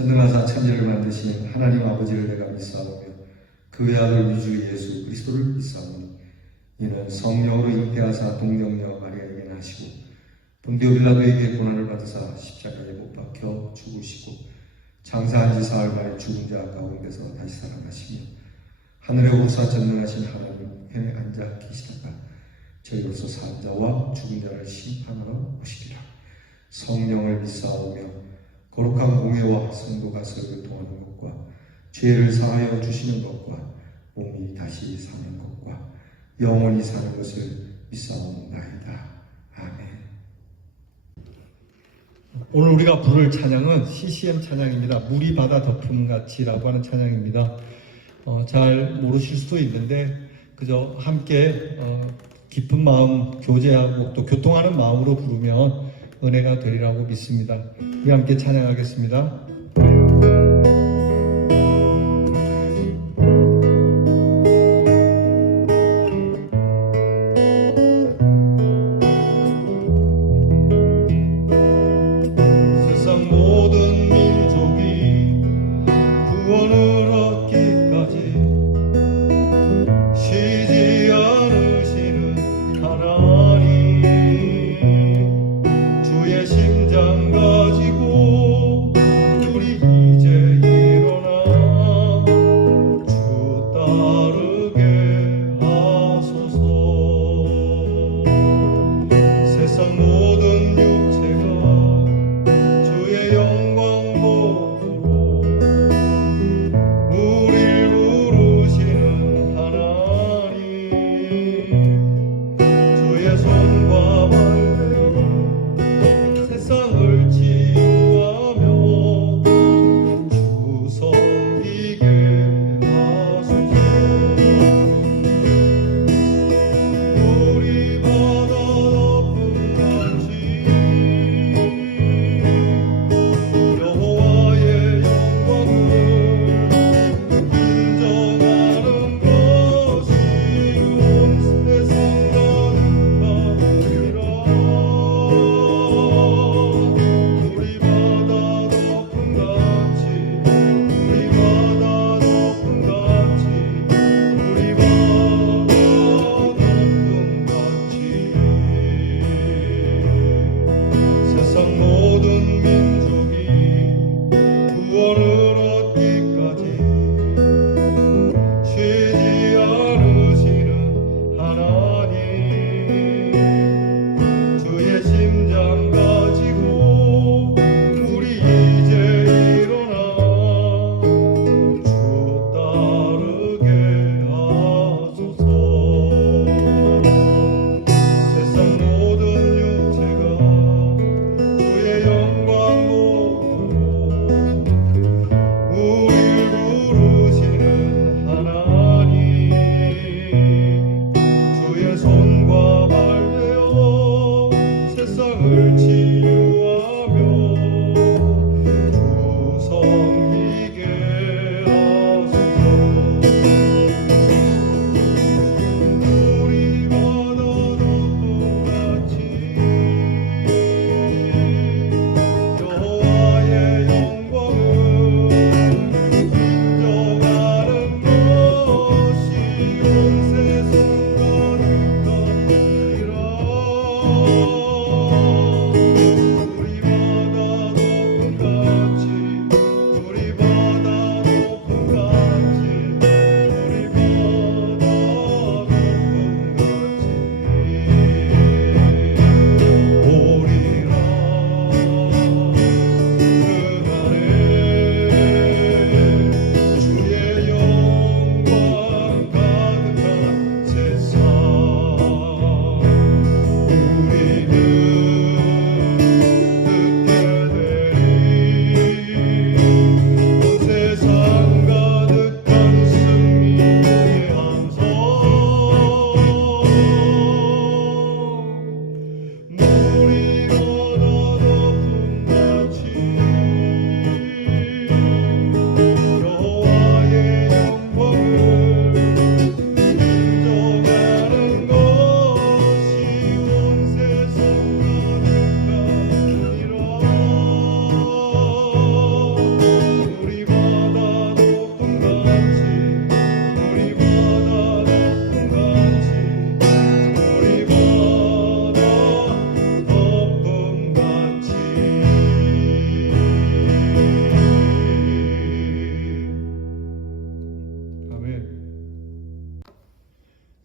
전능하사 천지를 만드신 하나님 아버지를 내가 믿사오며 그의 아들 위주 예수 그리스도를 믿사오니 이는 성령으로 잉태하사 동정녀 마리아에게 나시고 본디오 빌라도에게 고난을 받으사 십자가에 못 박혀 죽으시고 장사한 지 사흘 만에 죽은 자 가운데서 다시 살아나시며 하늘에 오르사 전능하신 하나님께 앉아 계시다가 저희로서 산 자와 죽은 자를 심판하러 오시리라. 성령을 믿사오며 거룩한 공회와 성도가 서로 통하는 것과 죄를 사하여 주시는 것과 몸이 다시 사는 것과 영원히 사는 것을 믿사옵나이다. 아멘. 오늘 우리가 부를 찬양은 CCM 찬양입니다. 물이 바다 덮음같이라고 하는 찬양입니다. 잘 모르실 수도 있는데 그저 함께 깊은 마음 교제하고 또 교통하는 마음으로 부르면 은혜가 되리라고 믿습니다. 우리 함께 찬양하겠습니다. 세상 모든 민족이 구원을 얻기까지 쉬지 않으시는 하나님, 주의 심장 가지고 우리 이제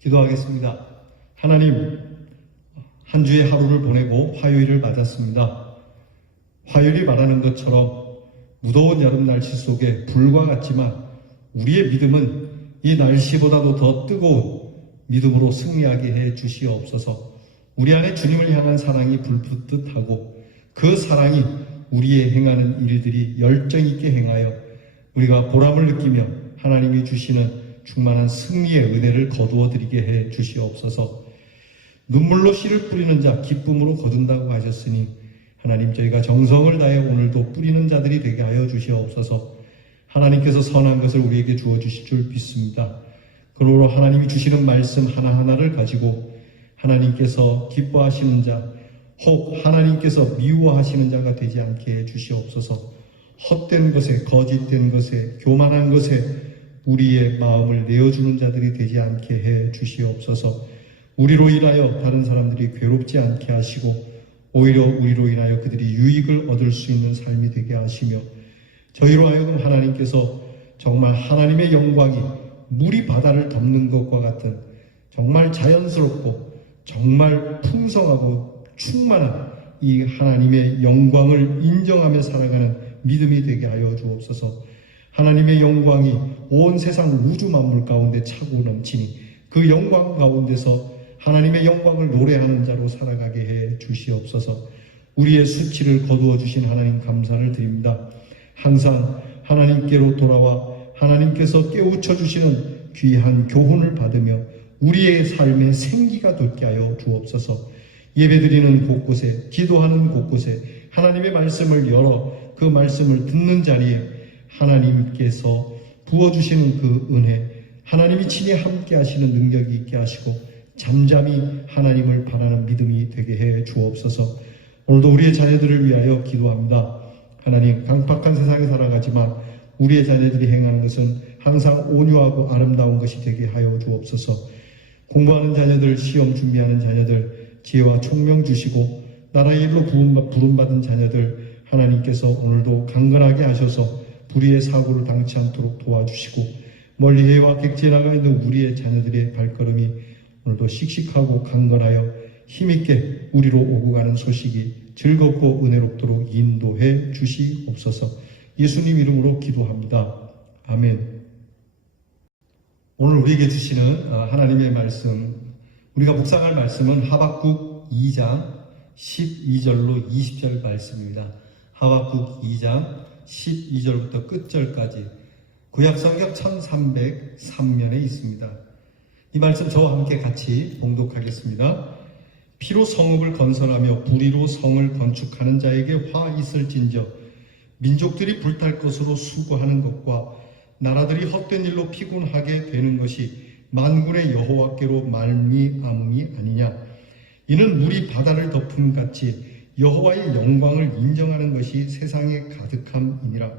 기도하겠습니다. 하나님, 한 주의 하루를 보내고 화요일을 맞았습니다. 화요일이 말하는 것처럼 무더운 여름 날씨 속에 불과 같지만 우리의 믿음은 이 날씨보다도 더 뜨거운 믿음으로 승리하게 해 주시옵소서. 우리 안에 주님을 향한 사랑이 불붙듯 하고 그 사랑이 우리의 행하는 일들이 열정 있게 행하여 우리가 보람을 느끼며 하나님이 주시는 충만한 승리의 은혜를 거두어 드리게 해 주시옵소서. 눈물로 씨를 뿌리는 자 기쁨으로 거둔다고 하셨으니 하나님, 저희가 정성을 다해 오늘도 뿌리는 자들이 되게 하여 주시옵소서. 하나님께서 선한 것을 우리에게 주어 주실 줄 믿습니다. 그러므로 하나님이 주시는 말씀 하나하나를 가지고 하나님께서 기뻐하시는 자, 혹 하나님께서 미워하시는 자가 되지 않게 해 주시옵소서. 헛된 것에, 거짓된 것에, 교만한 것에 우리의 마음을 내어주는 자들이 되지 않게 해 주시옵소서. 우리로 인하여 다른 사람들이 괴롭지 않게 하시고 오히려 우리로 인하여 그들이 유익을 얻을 수 있는 삶이 되게 하시며 저희로 하여금 하나님께서 정말 하나님의 영광이 물이 바다를 덮는 것과 같은 정말 자연스럽고 정말 풍성하고 충만한 이 하나님의 영광을 인정하며 살아가는 믿음이 되게 하여 주옵소서. 하나님의 영광이 온 세상 우주 만물 가운데 차고 넘치니 그 영광 가운데서 하나님의 영광을 노래하는 자로 살아가게 해 주시옵소서. 우리의 수치를 거두어 주신 하나님 감사를 드립니다. 항상 하나님께로 돌아와 하나님께서 깨우쳐 주시는 귀한 교훈을 받으며 우리의 삶의 생기가 돋게 하여 주옵소서. 예배드리는 곳곳에, 기도하는 곳곳에 하나님의 말씀을 열어 그 말씀을 듣는 자리에 하나님께서 부어주시는 그 은혜, 하나님이 친히 함께 하시는 능력이 있게 하시고 잠잠히 하나님을 바라는 믿음이 되게 해 주옵소서. 오늘도 우리의 자녀들을 위하여 기도합니다. 하나님, 강팍한 세상에 살아가지만 우리의 자녀들이 행하는 것은 항상 온유하고 아름다운 것이 되게 하여 주옵소서. 공부하는 자녀들, 시험 준비하는 자녀들 지혜와 총명 주시고 나라의 일로 부름받은 자녀들 하나님께서 오늘도 강건하게 하셔서 불의의 사고를 당치 않도록 도와주시고 멀리 해와 객지에 나가 있는 우리의 자녀들의 발걸음이 오늘도 씩씩하고 강건하여 힘있게 우리로 오고 가는 소식이 즐겁고 은혜롭도록 인도해 주시옵소서. 예수님 이름으로 기도합니다. 아멘. 오늘 우리에게 주시는 하나님의 말씀, 우리가 묵상할 말씀은 하박국 2장 12절로 20절 말씀입니다. 하박국 2장 12절부터 끝절까지 구약성경 1303면에 있습니다. 이 말씀 저와 함께 같이 봉독하겠습니다. 피로 성읍을 건설하며 불의로 성을 건축하는 자에게 화 있을진저 민족들이 불탈 것으로 수고하는 것과 나라들이 헛된 일로 피곤하게 되는 것이 만군의 여호와께로 말미암음이 아니냐. 이는 물이 바다를 덮음같이 여호와의 영광을 인정하는 것이 세상에 가득함이니라.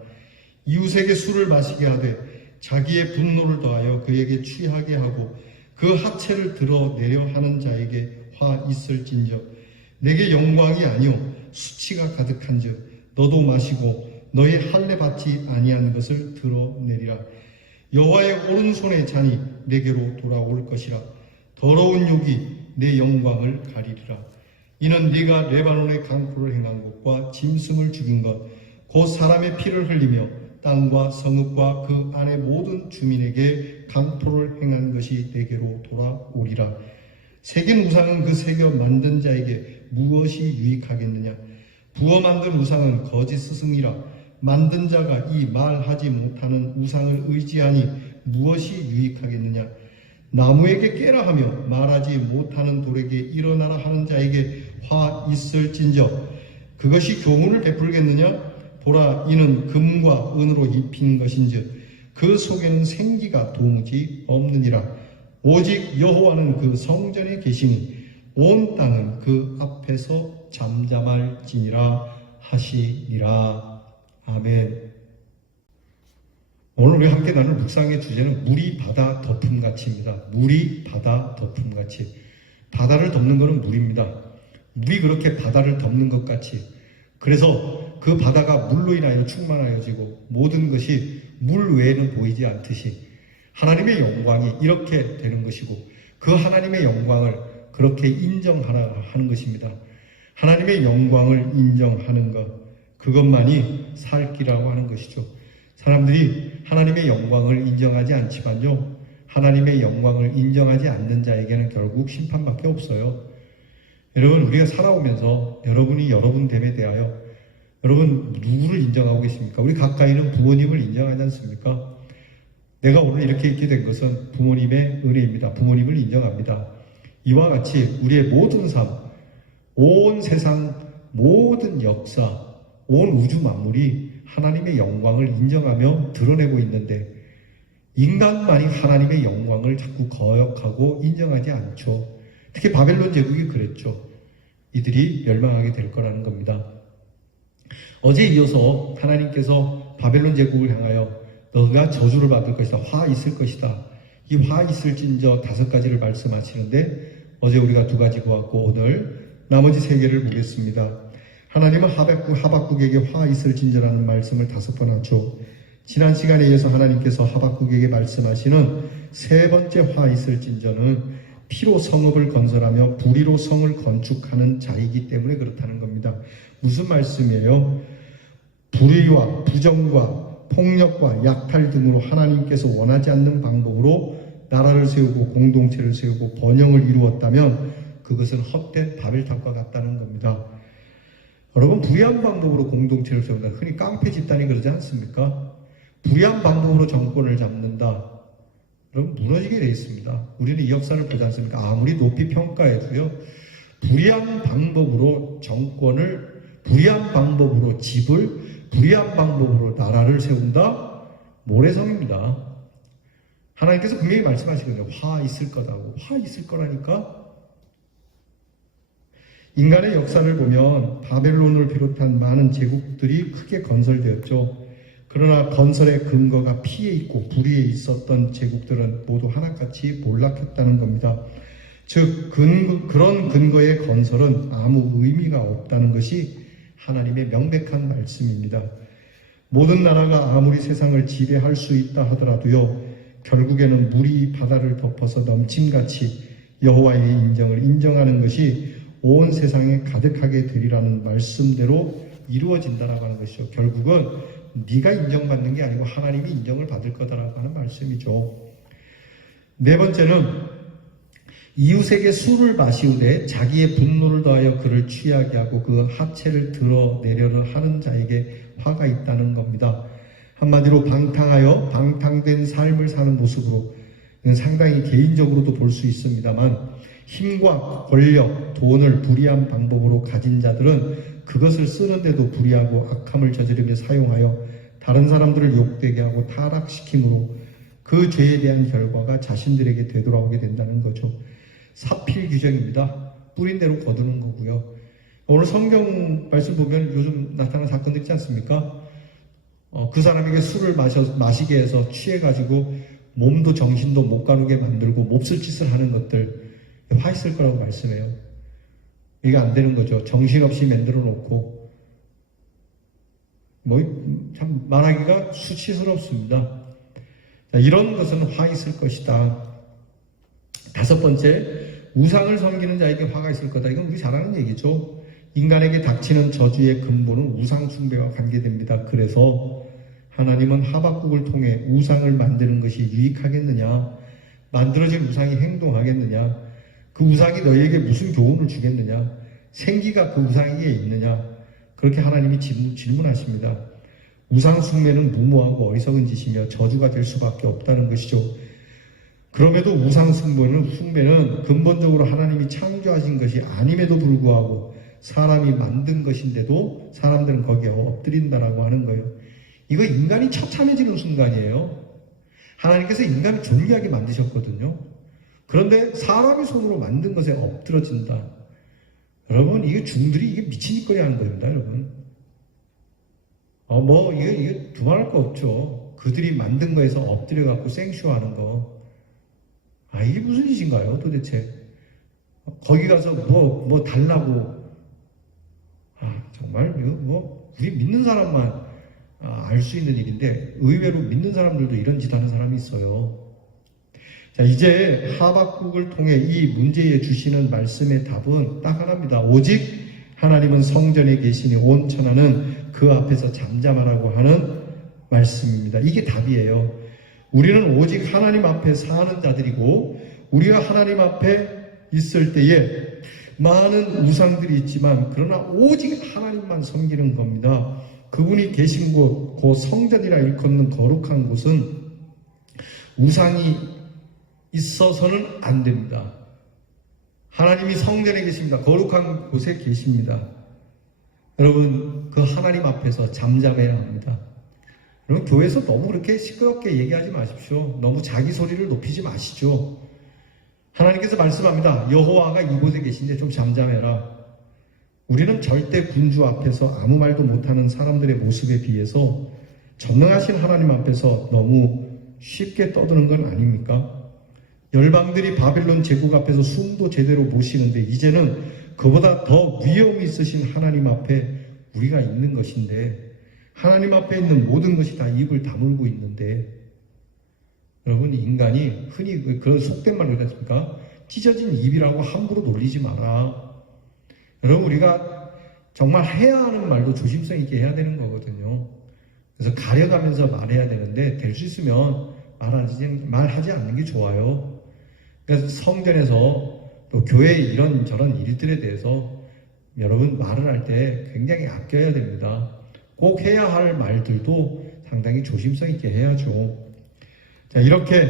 이웃에게 술을 마시게 하되 자기의 분노를 더하여 그에게 취하게 하고 그 하체를 드러내려 하는 자에게 화 있을진저 내게 영광이 아니요 수치가 가득한즉 너도 마시고 너의 할례 받지 아니한 것을 드러내리라. 여호와의 오른손의 잔이 내게로 돌아올 것이라. 더러운 욕이 내 영광을 가리리라. 이는 네가 레바논의 강포를 행한 것과 짐승을 죽인 것 곧 사람의 피를 흘리며 땅과 성읍과 그 안의 모든 주민에게 강포를 행한 것이 내게로 돌아오리라. 새긴 우상은 그 새겨 만든 자에게 무엇이 유익하겠느냐. 부어 만든 우상은 거짓 스승이라. 만든 자가 이 말하지 못하는 우상을 의지하니 무엇이 유익하겠느냐. 나무에게 깨라 하며 말하지 못하는 돌에게 일어나라 하는 자에게 화 있을진저 그것이 교훈을 베풀겠느냐. 보라, 이는 금과 은으로 입힌 것인즉 그 속에는 생기가 도무지 없느니라. 오직 여호와는 그 성전에 계시니 온 땅은 그 앞에서 잠잠할지니라 하시니라. 아멘. 오늘 우리 함께 나눌 묵상의 주제는 물이 바다 덮음같이입니다. 물이 바다 덮음같이. 바다를 덮는 것은 물입니다. 물이 그렇게 바다를 덮는 것 같이. 그래서 그 바다가 물로 인하여 충만하여지고 모든 것이 물 외에는 보이지 않듯이 하나님의 영광이 이렇게 되는 것이고 그 하나님의 영광을 그렇게 인정하라 하는 것입니다. 하나님의 영광을 인정하는 것, 그것만이 살 길이라고 하는 것이죠. 사람들이 하나님의 영광을 인정하지 않지만요, 하나님의 영광을 인정하지 않는 자에게는 결국 심판밖에 없어요. 여러분, 우리가 살아오면서 여러분이 여러분됨에 대하여 여러분 누구를 인정하고 계십니까? 우리 가까이는 부모님을 인정하지 않습니까? 내가 오늘 이렇게 있게 된 것은 부모님의 은혜입니다. 부모님을 인정합니다. 이와 같이 우리의 모든 삶, 온 세상, 모든 역사, 온 우주 만물이 하나님의 영광을 인정하며 드러내고 있는데 인간만이 하나님의 영광을 자꾸 거역하고 인정하지 않죠. 특히 바벨론 제국이 그랬죠. 이들이 멸망하게 될 거라는 겁니다. 어제 이어서 하나님께서 바벨론 제국을 향하여 너가 저주를 받을 것이다, 화 있을 것이다, 이 화 있을진저 5가지를 말씀하시는데 어제 우리가 2가지 보았고 오늘 나머지 3개를 보겠습니다. 하나님은 하박국에게 화 있을진저라는 말씀을 5번 하죠. 지난 시간에 이어서 하나님께서 하박국에게 말씀하시는 3번째 화 있을진저는 피로 성읍을 건설하며 불의로 성을 건축하는 자이기 때문에 그렇다는 겁니다. 무슨 말씀이에요? 불의와 부정과 폭력과 약탈 등으로 하나님께서 원하지 않는 방법으로 나라를 세우고 공동체를 세우고 번영을 이루었다면 그것은 헛된 바벨탑과 같다는 겁니다. 여러분, 불의한 방법으로 공동체를 세운다. 흔히 깡패 집단이 그러지 않습니까? 불의한 방법으로 정권을 잡는다. 여러분, 무너지게 되어 있습니다. 우리는 이 역사를 보지 않습니까? 아무리 높이 평가해도요, 불의한 방법으로 정권을, 불의한 방법으로 집을, 불의한 방법으로 나라를 세운다? 모래성입니다. 하나님께서 분명히 말씀하시거든요. 화 있을 거다고. 화 있을 거라니까? 인간의 역사를 보면 바벨론을 비롯한 많은 제국들이 크게 건설되었죠. 그러나 건설의 근거가 피에 있고 불의에 있었던 제국들은 모두 하나같이 몰락했다는 겁니다. 즉 그런 근거의 건설은 아무 의미가 없다는 것이 하나님의 명백한 말씀입니다. 모든 나라가 아무리 세상을 지배할 수 있다 하더라도요, 결국에는 물이 바다를 덮어서 넘침같이 여호와의 인정을 인정하는 것이 온 세상에 가득하게 되리라는 말씀대로 이루어진다라고 하는 것이죠. 결국은 네가 인정받는 게 아니고 하나님이 인정을 받을 거다라고 하는 말씀이죠. 4번째는 이웃에게 술을 마시우되 자기의 분노를 더하여 그를 취하게 하고 그 하체를 드러내려는 하는 자에게 화가 있다는 겁니다. 한마디로 방탕하여 방탕된 삶을 사는 모습으로, 이건 상당히 개인적으로도 볼 수 있습니다만, 힘과 권력, 돈을 불의한 방법으로 가진 자들은 그것을 쓰는데도 불의하고 악함을 저지르며 사용하여 다른 사람들을 욕되게 하고 타락시킴으로 그 죄에 대한 결과가 자신들에게 되돌아오게 된다는 거죠. 사필 규정입니다. 뿌린 대로 거두는 거고요. 오늘 성경 말씀 보면 요즘 나타나는 사건들 있지 않습니까? 그 사람에게 술을 마시게 해서 취해가지고 몸도 정신도 못 가누게 만들고 몹쓸 짓을 하는 것들, 화 있을 거라고 말씀해요. 이게 안 되는 거죠. 정신없이 만들어 놓고 참 말하기가 수치스럽습니다. 자, 이런 것은 화 있을 것이다. 5번째, 우상을 섬기는 자에게 화가 있을 거다. 이건 우리 잘 아는 얘기죠. 인간에게 닥치는 저주의 근본은 우상 숭배와 관계됩니다. 그래서 하나님은 하박국을 통해 우상을 만드는 것이 유익하겠느냐, 만들어진 우상이 행동하겠느냐, 그 우상이 너희에게 무슨 교훈을 주겠느냐, 생기가 그 우상에게 있느냐, 그렇게 하나님이 질문하십니다. 우상 숭배는 무모하고 어리석은 짓이며 저주가 될 수밖에 없다는 것이죠. 그럼에도 우상 숭배는 근본적으로 하나님이 창조하신 것이 아님에도 불구하고 사람이 만든 것인데도 사람들은 거기에 엎드린다라고 하는 거예요. 이거 인간이 처참해지는 순간이에요. 하나님께서 인간을 존귀하게 만드셨거든요. 그런데 사람의 손으로 만든 것에 엎드러진다. 여러분, 이게 중들이 이게 미친 짓거리 하는 겁니다, 여러분. 이게 두말할 거 없죠. 그들이 만든 거에서 엎드려갖고 생쇼하는 거. 이게 무슨 짓인가요, 도대체? 거기 가서 뭐 달라고. 정말, 이거 우리 믿는 사람만 알 수 있는 일인데, 의외로 믿는 사람들도 이런 짓 하는 사람이 있어요. 자, 이제 하박국을 통해 이 문제에 주시는 말씀의 답은 딱 하나입니다. 오직 하나님은 성전에 계시니 온 천하는 그 앞에서 잠잠하라고 하는 말씀입니다. 이게 답이에요. 우리는 오직 하나님 앞에 사는 자들이고, 우리가 하나님 앞에 있을 때에 많은 우상들이 있지만 그러나 오직 하나님만 섬기는 겁니다. 그분이 계신 곳, 그 성전이라 일컫는 거룩한 곳은 우상이 있어서는 안 됩니다. 하나님이 성전에 계십니다. 거룩한 곳에 계십니다. 여러분, 그 하나님 앞에서 잠잠해야 합니다. 여러분, 교회에서 너무 그렇게 시끄럽게 얘기하지 마십시오. 너무 자기 소리를 높이지 마시죠. 하나님께서 말씀합니다. 여호와가 이곳에 계신데 좀 잠잠해라. 우리는 절대 군주 앞에서 아무 말도 못하는 사람들의 모습에 비해서 전능하신 하나님 앞에서 너무 쉽게 떠드는 건 아닙니까? 열방들이 바빌론 제국 앞에서 숨도 제대로 못 쉬는데 이제는 그보다 더 위험이 있으신 하나님 앞에 우리가 있는 것인데, 하나님 앞에 있는 모든 것이 다 입을 다물고 있는데, 여러분, 인간이 흔히 그런 속된 말을 하십니까? 찢어진 입이라고 함부로 놀리지 마라. 여러분, 우리가 정말 해야 하는 말도 조심성 있게 해야 되는 거거든요. 그래서 가려가면서 말해야 되는데 될 수 있으면 말하지 않는 게 좋아요. 그래서 성전에서 또 교회의 이런저런 일들에 대해서 여러분 말을 할 때 굉장히 아껴야 됩니다. 꼭 해야 할 말들도 상당히 조심성 있게 해야죠. 자, 이렇게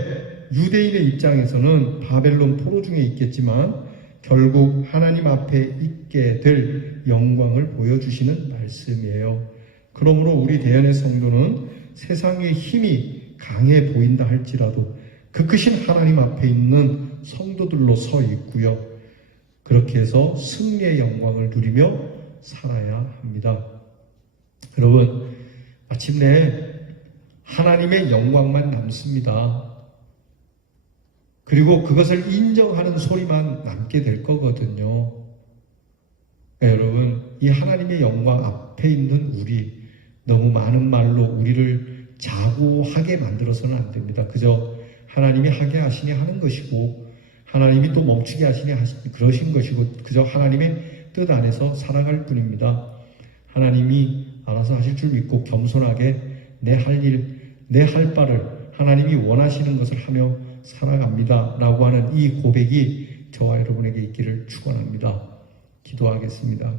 유대인의 입장에서는 바벨론 포로 중에 있겠지만 결국 하나님 앞에 있게 될 영광을 보여주시는 말씀이에요. 그러므로 우리 대안의 성도는 세상의 힘이 강해 보인다 할지라도 그 크신 하나님 앞에 있는 성도들로 서 있고요. 그렇게 해서 승리의 영광을 누리며 살아야 합니다. 여러분, 마침내 하나님의 영광만 남습니다. 그리고 그것을 인정하는 소리만 남게 될 거거든요. 그러니까 여러분, 이 하나님의 영광 앞에 있는 우리, 너무 많은 말로 우리를 자고하게 만들어서는 안 됩니다. 그저 하나님이 하게 하시니 하는 것이고, 하나님이 또 멈추게 하시니 그러신 것이고, 그저 하나님의 뜻 안에서 살아갈 뿐입니다. 하나님이 알아서 하실 줄 믿고 겸손하게 내 할 일, 내 할 바를 하나님이 원하시는 것을 하며 살아갑니다 라고 하는 이 고백이 저와 여러분에게 있기를 축원합니다. 기도하겠습니다.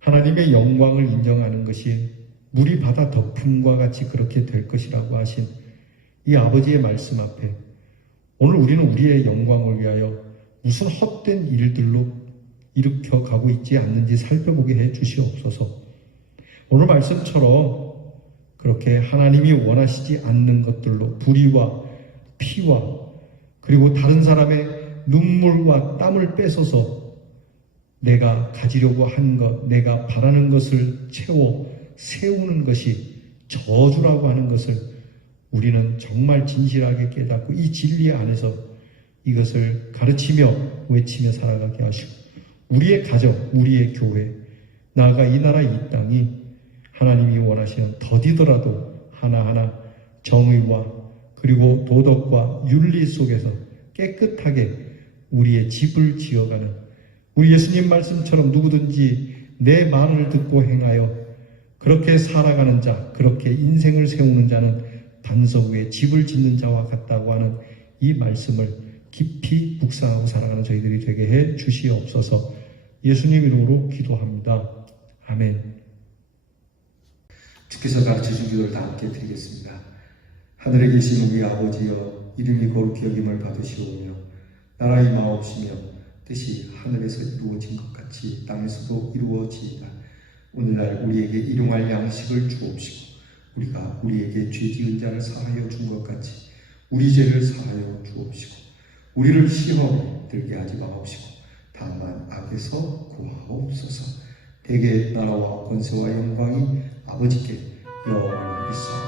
하나님의 영광을 인정하는 것이 물이 바다 덮음과 같이 그렇게 될 것이라고 하신 이 아버지의 말씀 앞에 오늘 우리는 우리의 영광을 위하여 무슨 헛된 일들로 일으켜 가고 있지 않는지 살펴보게 해 주시옵소서. 오늘 말씀처럼 그렇게 하나님이 원하시지 않는 것들로 불의와 피와 그리고 다른 사람의 눈물과 땀을 뺏어서 내가 가지려고 한 것, 내가 바라는 것을 채워 세우는 것이 저주라고 하는 것을 우리는 정말 진실하게 깨닫고 이 진리 안에서 이것을 가르치며 외치며 살아가게 하시고 우리의 가정, 우리의 교회, 나아가 이 나라 이 땅이 하나님이 원하시는 더디더라도 하나하나 정의와 그리고 도덕과 윤리 속에서 깨끗하게 우리의 집을 지어가는 우리 예수님 말씀처럼 누구든지 내 말을 듣고 행하여 그렇게 살아가는 자, 그렇게 인생을 세우는 자는 반석 위에 집을 짓는 자와 같다고 하는 이 말씀을 깊이 묵상하고 살아가는 저희들이 되게 해 주시옵소서. 예수님 이름으로 기도합니다. 아멘. 주께서 가르쳐준 기도를 다 함께 드리겠습니다. 하늘에 계신 우리 아버지여, 이름이 거룩히 여김을 받으시오며 나라의 마옵시며 뜻이 하늘에서 이루어진 것 같이 땅에서도 이루어지이다. 오늘날 우리에게 일용할 양식을 주옵시고 우리가 우리에게 죄 지은 자를 사하여 준 것 같이 우리 죄를 사하여 주옵시고 우리를 시험에 들게 하지 마옵시고 다만 악에서 구하옵소서. 대개 나라와 권세와 영광이 아버지께 영원히 있사옵나이다.